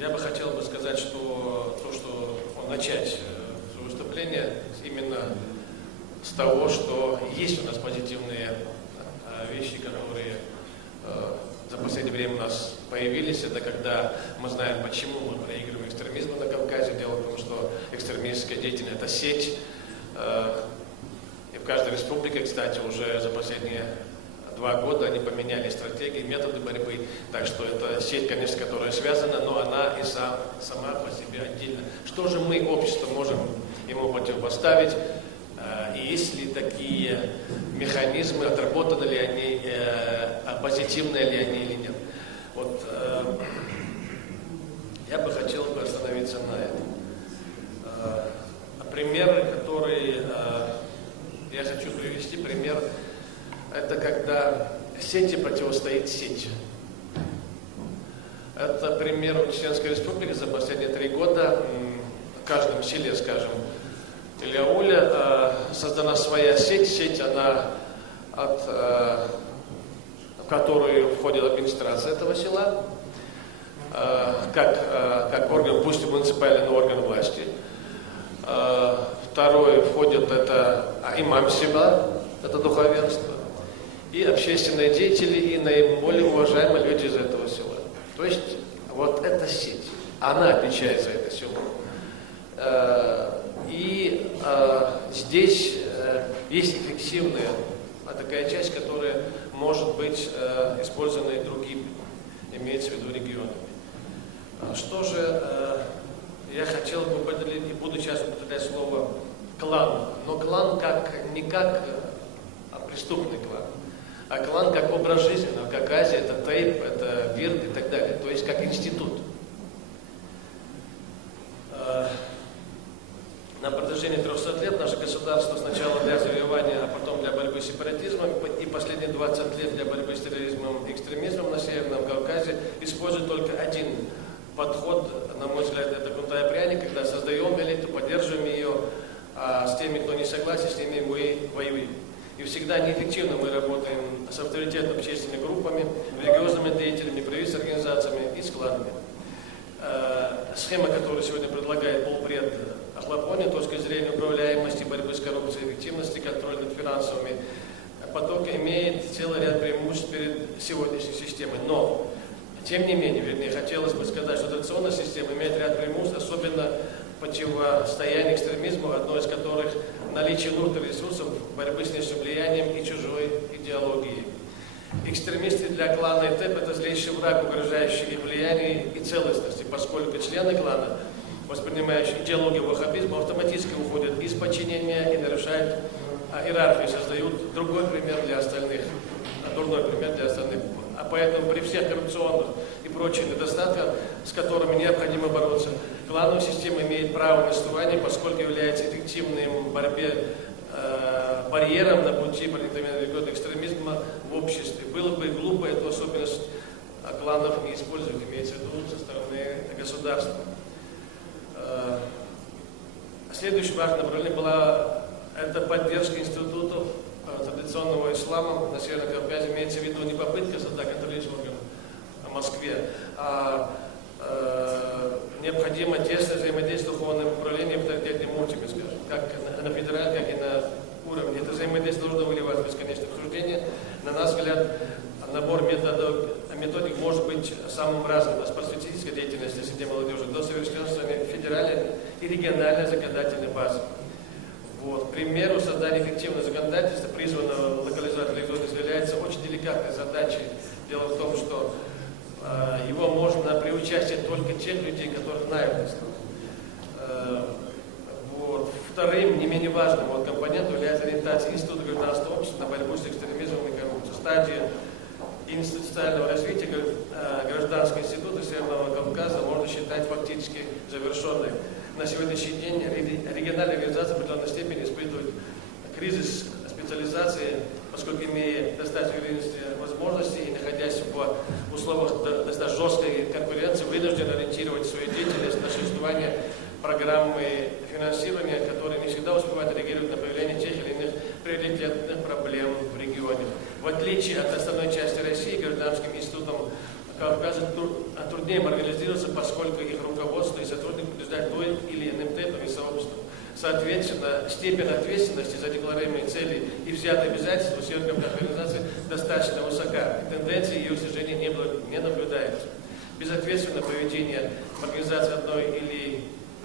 Я бы хотел сказать, что начать свое выступление именно с того, что есть у нас позитивные вещи, которые за последнее время у нас появились. Это когда мы знаем, почему мы проигрываем экстремизму на Кавказе. Дело в том, что экстремистская деятельность – это сеть. И в каждой республике, кстати, уже за последние 2 года они поменяли стратегии, методы борьбы. Так что это сеть, конечно, которая связана, но она и сама по себе отдельно. Что же мы, общество, можем ему противопоставить? И есть ли такие механизмы, отработаны ли они, позитивные ли они или нет? Вот я бы хотел остановиться на этом. Примеры, которые я хочу привести, пример, это когда сети противостоит сети. Это пример у Чеченской Республики за последние 3 года. В каждом селе, скажем, Ильяуля создана своя сеть, она в которую входит администрация этого села, как орган, пусть и муниципальный, но орган власти. Второе входит это имам села, это духовенство, и общественные деятели, и наиболее уважаемые люди из этого села. То есть вот эта сеть, она отвечает за это село. И здесь есть эффективная такая часть, которая может быть использована и другими, имеется в виду регионами. Что же я хотел бы поделить, и буду сейчас употреблять слово клан, но клан не как преступный клан, а клан как образ жизни. На Кавказе это тейп, это вирт и так далее, то есть как институт. На протяжении 300 лет наше государство сначала для завоевания, а потом для борьбы с сепаратизмом, и последние 20 лет для борьбы с терроризмом и экстремизмом на Северном Кавказе использует только один подход, на мой взгляд, это кнута и пряник, когда создаем элиту, поддерживаем ее, а с теми, кто не согласен, с ними мы воюем. И всегда неэффективно мы работаем с авторитетными общественными группами, религиозными деятелями, правительственными организациями и с кланами. Схема, которую сегодня предлагает полпред Ахлапони, с точки зрения управляемости, борьбы с коррупцией, эффективности, контроля над финансовыми потоками, имеет целый ряд преимуществ перед сегодняшней системой. Но, тем не менее, вернее, хотелось бы сказать, что традиционная система имеет ряд преимуществ, особенно противостояние экстремизму, одно из которых наличие внутренних ресурсов, борьбы с внешним влиянием и чужой идеологией. Экстремисты для клана и ТЭП – это злейший враг, угрожающий им влиянию и целостности, поскольку члены клана, воспринимающие идеологию ваххабизма, автоматически уходят из подчинения и нарушают иерархию, создают другой пример для остальных, дурной пример для остальных. А поэтому при всех коррупционных и прочих недостатках, с которыми необходимо бороться, клановая система имеет право на существование, поскольку является эффективным в борьбе барьером на пути проникновения религиозного экстремизма в обществе. Было бы глупо эту особенность кланов не использовать, имеется в виду со стороны государства. Следующее важное направление была это поддержка институтов традиционного ислама на Северном Кавказе, имеется в виду не попытка создать контролирующий орган в Москве, а необходимо тесное взаимодействие с духовным управлением авторитетными муфтиями, скажем, как на федеральном, как и на уровне. Это взаимодействие должно выливаться в бесконечное обсуждение. На наш взгляд, набор методик может быть самым разным, от просветительской деятельности среди молодежи до совершенствования федеральной и региональной законодательной базы. Вот. К примеру, создание эффективного законодательства, призванного локализовать религиозность, является очень деликатной задачей. Дело в том, что его можно при участии только тех людей, которых знают ислам. Вот. Вторым, не менее важным компонентом является ориентация Института гражданского общества на борьбу с экстремизмом и коррупцией. Стадия институционального развития гражданского института Северного Кавказа можно считать фактически завершенной. На сегодняшний день региональная организация в определенной степени испытывает кризис специализации, поскольку имея достаточно возможностей и находясь в условиях достаточно жесткой конкуренции, вынуждены ориентировать свою деятельность на существование программы финансирования, которые не всегда успевают реагировать на появление тех или иных приоритетных проблем в регионе. В отличие от основной части России, гражданским институтом Кавказа труднее организироваться, поскольку их руководство и сотрудники побеждают той или иным темпом и сообществом. Соответственно, степень ответственности за декларируемые цели и взятые обязательства съемков организации достаточно высока. Тенденции ее, к сожалению, не наблюдаются. Безответственное поведение организации одной или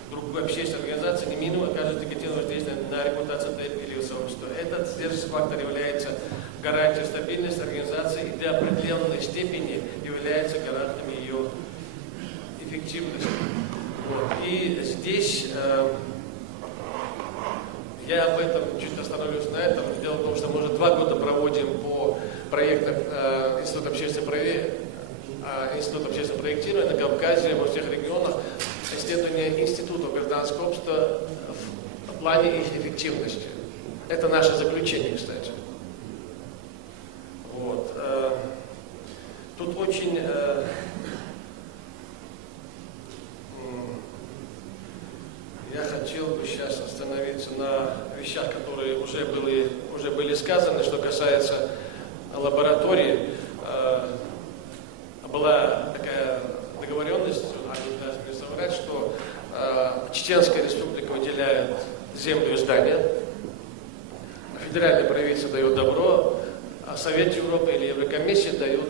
другой общественной организации неминуемо окажет негативное воздействие на репутацию или сообщества. Этот сдерживающий фактор является гарантией стабильности организации и до определенной степени является гарантом ее эффективности. Вот. И здесь я об этом чуть остановлюсь на этом. Дело в том, что мы уже 2 года проводим по проектам Института общественного проектирования на Кавказе, во всех регионах, исследования институтов гражданского общества в плане их эффективности. Это наше заключение, кстати. Вот. Тут очень я хотел бы сейчас остановиться на вещах, которые уже были сказаны. Что касается лаборатории, была такая договоренность, не соврать, что Чеченская республика выделяет землю и здания, федеральное правительство дает добро, а Совет Европы или Еврокомиссия дают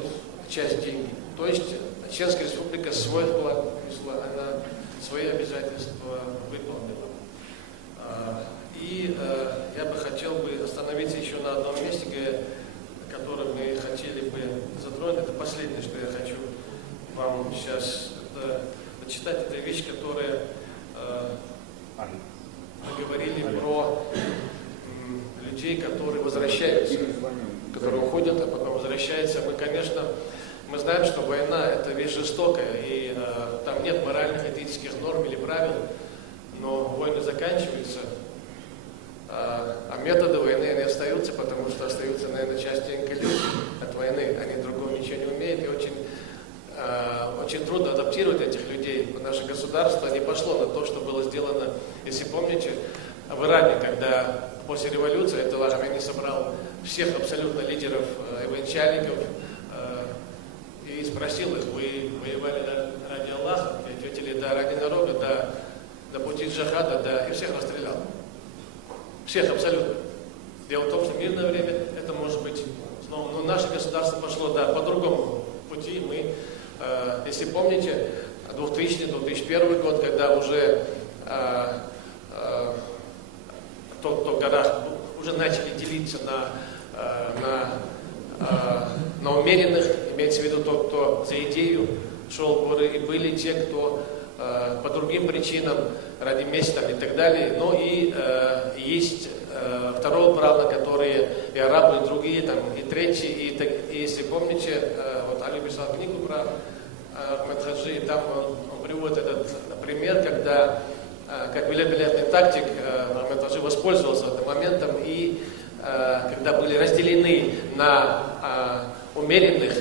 часть денег. То есть Чеченская республика свой вклад внесла, она свои обязательства выполнила. И я бы хотел бы остановиться еще на одном месте, которое мы хотели бы затронуть. Это последнее, что я хочу вам сейчас почитать. Это вещь, которая мы говорили про людей, которые возвращаются, которые уходят, а потом возвращаются. Мы знаем, что война – это вещь жестокая, и там нет моральных, этических норм или правил, но войны заканчиваются, а методы войны, они остаются, потому что остаются, наверное, частенько люди от войны, они другого ничего не умеют, и очень трудно адаптировать этих людей. Наше государство не пошло на то, что было сделано, если помните, в Иране, когда после революции Айталла Хаминей собрал всех абсолютно лидеров и военачальников и спросил их: вы воевали ради Аллаха? И ответили: да, ради народа, да, до пути джихада, да, и всех расстрелял. Всех абсолютно. Дело в том, что в мирное время это может быть, но наше государство пошло, да, по другому пути. Мы, если помните, 2000-2001 год, когда уже в горах уже начали делиться на умеренных, имеется в виду тот, кто за идею шел в горы, и были те, кто по другим причинам, ради мести и так далее. Но и есть второго правда, которые и арабы, и другие, там, и третьи, и если помните, вот Али писал книгу про Ахмед Хаджи, и там он приводит этот пример, когда как великолепный тактик Ахмед Хаджи воспользовался этим моментом, и когда были разделены на умеренных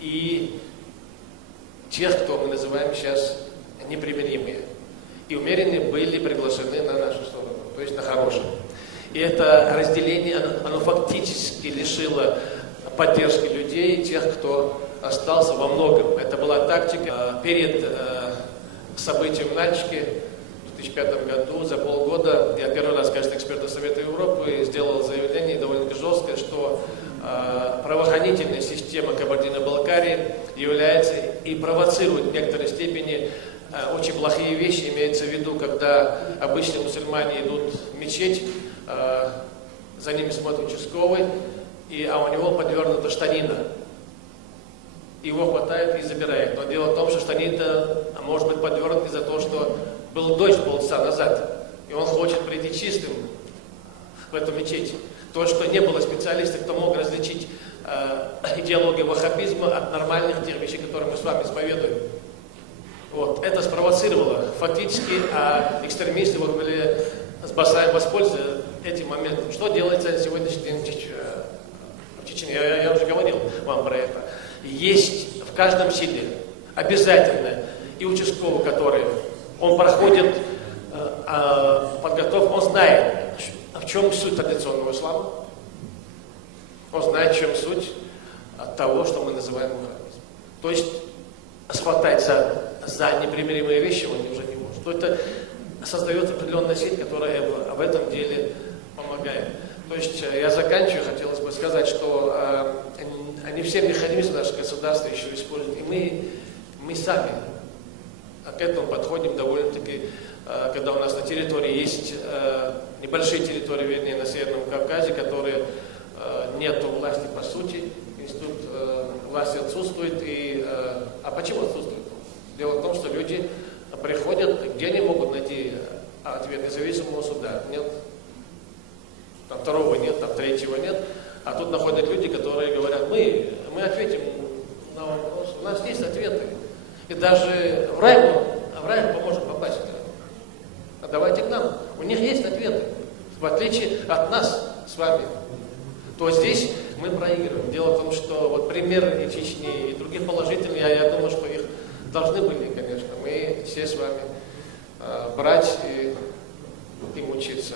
и тех, кто мы называем сейчас непримиримые. И умеренные были приглашены на нашу сторону, то есть на хорошую. И это разделение, оно фактически лишило поддержки людей, тех, кто остался во многом. Это была тактика перед событием Нальчики в 2005 году, за полгода. Я первый раз, конечно, эксперт Совета Европы сделал заявление довольно жесткое, что правоохранительная система Кабардино-Балкарии является и провоцирует в некоторой степени очень плохие вещи. Имеется в виду, когда обычные мусульмане идут в мечеть, за ними смотрит участковый, а у него подвернута штанина. Его хватает и забирает. Но дело в том, что штанина может быть подвернута из-за того, что был дождь полчаса назад, и он хочет прийти чистым в эту мечеть. То, что не было специалистов, кто мог различить идеологию ваххабизма от нормальных тех вещей, которые мы с вами исповедуем. Вот. Это спровоцировало фактически, экстремисты были воспользоваться этим моментом. Что делается на сегодняшний день в Чечне? Я уже говорил вам про это. Есть в каждом селе обязательно и участковый, который он проходит подготовку, он знает, в чем суть традиционного ислама, он знает, в чем суть от того, что мы называем ваххабизм. То есть схвататься за непримиримые вещи, он уже не может. То это создает определенная сеть, которая в этом деле помогает. То есть я заканчиваю, хотелось бы сказать, что не все механизмы нашего государства еще используют. И мы сами к этому подходим довольно-таки, когда у нас на территории есть небольшие территории, вернее, на Северном Кавказе, которые нету власти по сути, институт власти отсутствует. А почему отсутствует? Дело в том, что люди приходят, где они могут найти ответ независимого суда. Нет. Там второго нет, там третьего нет. А тут находят люди, которые говорят, мы ответим на вопрос, у нас есть ответы. И даже в рай поможем попасть. А давайте к нам. У них есть ответы. В отличие от нас с вами. То здесь мы проигрываем. Дело в том, что вот примеры и Чечни, и других положительных, я думаю, что их должны были, конечно, мы все с вами брать и им учиться.